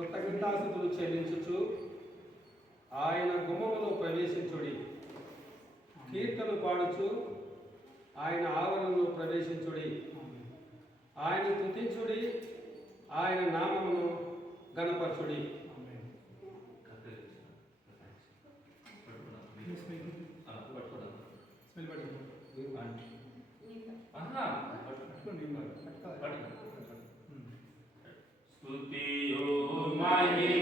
కృతజ్ఞతాస్తుతులు చెల్లించుచు ఆయన గుమ్మములో ప్రవేశించుడి. కీర్తనలు పాడుచు ఆయన ఆవరణలో ప్రవేశించుడి. ఆయన స్తుతించుడి, ఆయన నామమును గణపరచుడి. స్తుతియో మహిమ